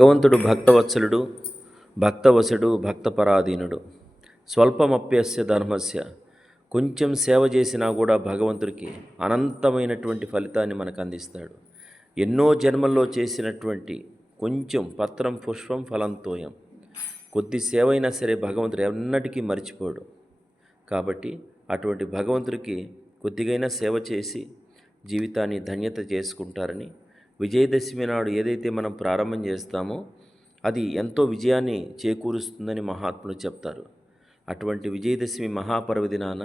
భగవంతుడు భక్తవత్సలుడు భక్తవసుడు భక్తపరాధీనుడు. స్వల్పమప్యస్య ధర్మస్య. కొంచెం సేవ చేసినా కూడా భగవంతుడికి అనంతమైనటువంటి ఫలితాన్ని మనకు అందిస్తాడు. ఎన్నో జన్మల్లో చేసినటువంటి కొంచెం పత్రం పుష్పం ఫలంతోయం కొద్ది సేవ అయినా సరే భగవంతుడు ఎన్నటికీ మర్చిపోడు. కాబట్టి అటువంటి భగవంతుడికి కొద్దిగైనా సేవ చేసి జీవితాన్ని ధన్యత చేసుకుంటారని విజయదశమి నాడు ఏదైతే మనం ప్రారంభం చేస్తామో అది ఎంతో విజయాన్ని చేకూరుస్తుందని మహాత్ములు చెప్తారు. అటువంటి విజయదశమి మహాపర్వదినాన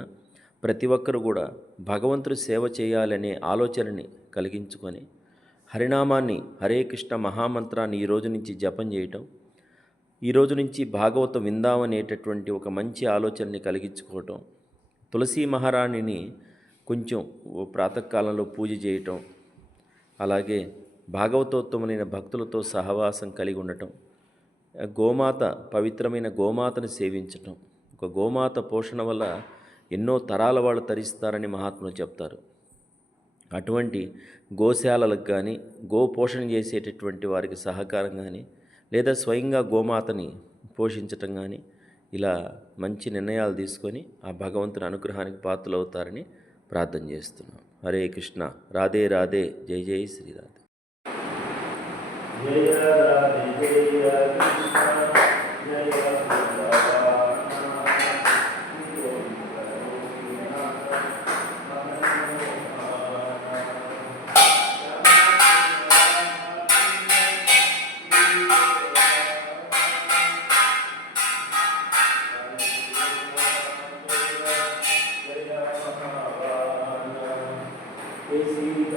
ప్రతి ఒక్కరు కూడా భగవంతుడు సేవ చేయాలనే ఆలోచనని కలిగించుకొని హరినామాన్ని హరే కృష్ణ మహామంత్రాన్ని ఈ రోజు నుంచి జపం చేయటం ఈ రోజు నుంచి భాగవతం విందామనేటటువంటి ఒక మంచి ఆలోచనని కలిగించుకోవటం తులసీ మహారాణిని కొంచెం ప్రాతకాలంలో పూజ చేయటం అలాగే భాగవతోత్తములైన భక్తులతో సహవాసం కలిగి ఉండటం గోమాత పవిత్రమైన గోమాతను సేవించటం. ఒక గోమాత పోషణ వల్ల ఎన్నో తరాల వాళ్ళు తరిస్తారని మహాత్ములు చెప్తారు. అటువంటి గోశాలలకు కానీ గోపోషణ చేసేటటువంటి వారికి సహకారం కానీ లేదా స్వయంగా గోమాతని పోషించటం కానీ ఇలా మంచి నిర్ణయాలు తీసుకొని ఆ భగవంతుని అనుగ్రహానికి పాత్రలు అవుతారని ప్రార్థన చేస్తున్నాం. హరే కృష్ణ రాధే రాధే జై జై శ్రీరాధే. జయ రాధే జయ కృష్ణ జయ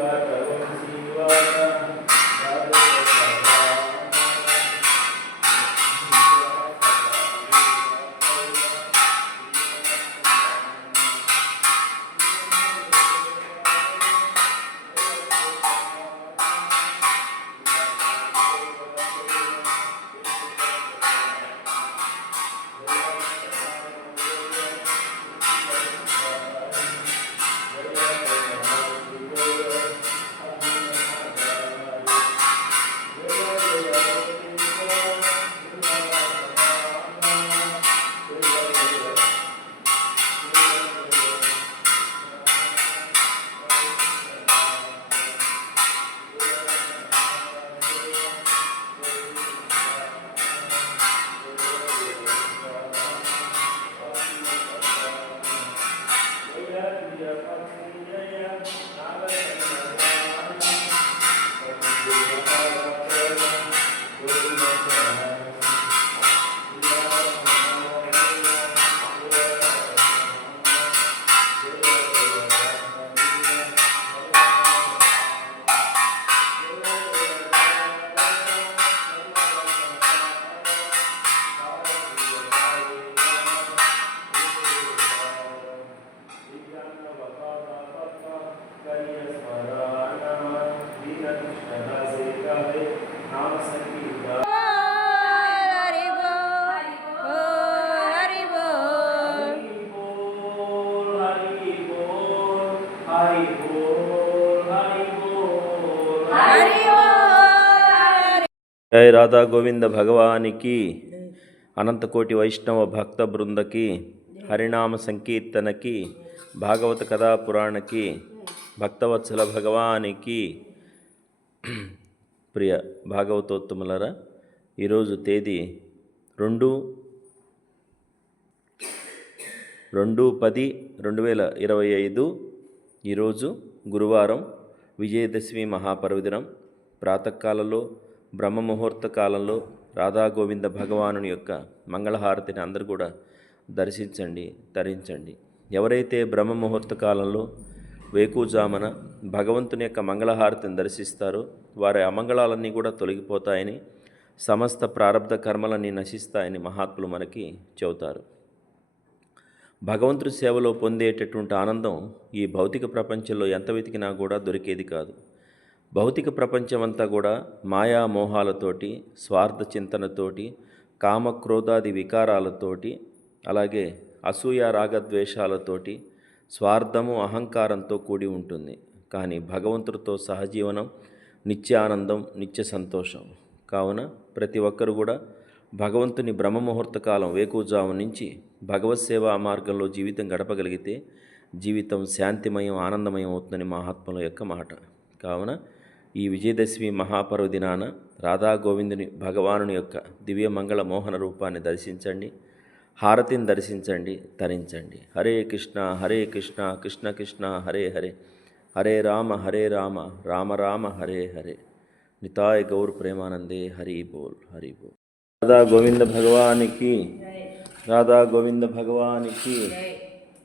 वा జై రాధా గోవింద భగవానికి అనంతకోటి వైష్ణవ భక్త బృందకి హరినామ సంకీర్తనకి భాగవత కథా పురాణకి భక్తవత్సల భగవానికి ప్రియ భాగవతోత్తములరా ఈరోజు తేదీ రెండు రెండు పది రెండు వేల ఇరవై ఐదు. ఈరోజు గురువారం విజయదశమి మహాపర్వదినం. ప్రాతకాలంలో బ్రహ్మముహూర్త కాలంలో రాధాగోవింద భగవానుని యొక్క మంగళహారతిని అందరూ కూడా దర్శించండి ధరించండి ఎవరైతే బ్రహ్మముహూర్త కాలంలో వేకుజామన భగవంతుని యొక్క మంగళహారతిని దర్శిస్తారు. వారి అమంగళాలన్నీ కూడా తొలగిపోతాయని సమస్త ప్రారంధ కర్మలన్నీ నశిస్తాయని మహాత్ములు మనకి చెబుతారు. భగవంతుడి సేవలో పొందేటటువంటి ఆనందం ఈ భౌతిక ప్రపంచంలో ఎంత వెతికినా కూడా దొరికేది కాదు. భౌతిక ప్రపంచం అంతా కూడా మాయా మోహాలతోటి స్వార్థ చింతనతోటి కామ క్రోధాది వికారాలతోటి అలాగే అసూయ రాగద్వేషాలతోటి స్వార్థము అహంకారంతో కూడి ఉంటుంది. కానీ భగవంతుడితో సహజీవనం నిత్యానందం నిత్య సంతోషం. కావున ప్రతి ఒక్కరు కూడా భగవంతుని బ్రహ్మముహూర్త కాలం వేకువజాము నుంచి భగవత్ సేవా మార్గంలో జీవితం గడపగలిగితే జీవితం శాంతిమయం ఆనందమయం అవుతుందని మహాత్ముల యొక్క మాట. కావున ఈ విజయదశమి మహాపర్వదినాన రాధా గోవిందుని భగవానుని యొక్క దివ్య మంగళ మోహన రూపాన్ని దర్శించండి. హారతిని దర్శించండి తరించండి. హరే కృష్ణ హరే కృష్ణ కృష్ణ కృష్ణ హరే హరే. హరే రామ హరే రామ రామ రామ హరే హరే. నితాయ్ గౌర్ ప్రేమానందే హరి బోల్ హరి బోల్. రాధా గోవింద భగవానికి రాధా గోవింద భగవానికి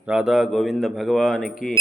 రాధా గోవింద భగవానికి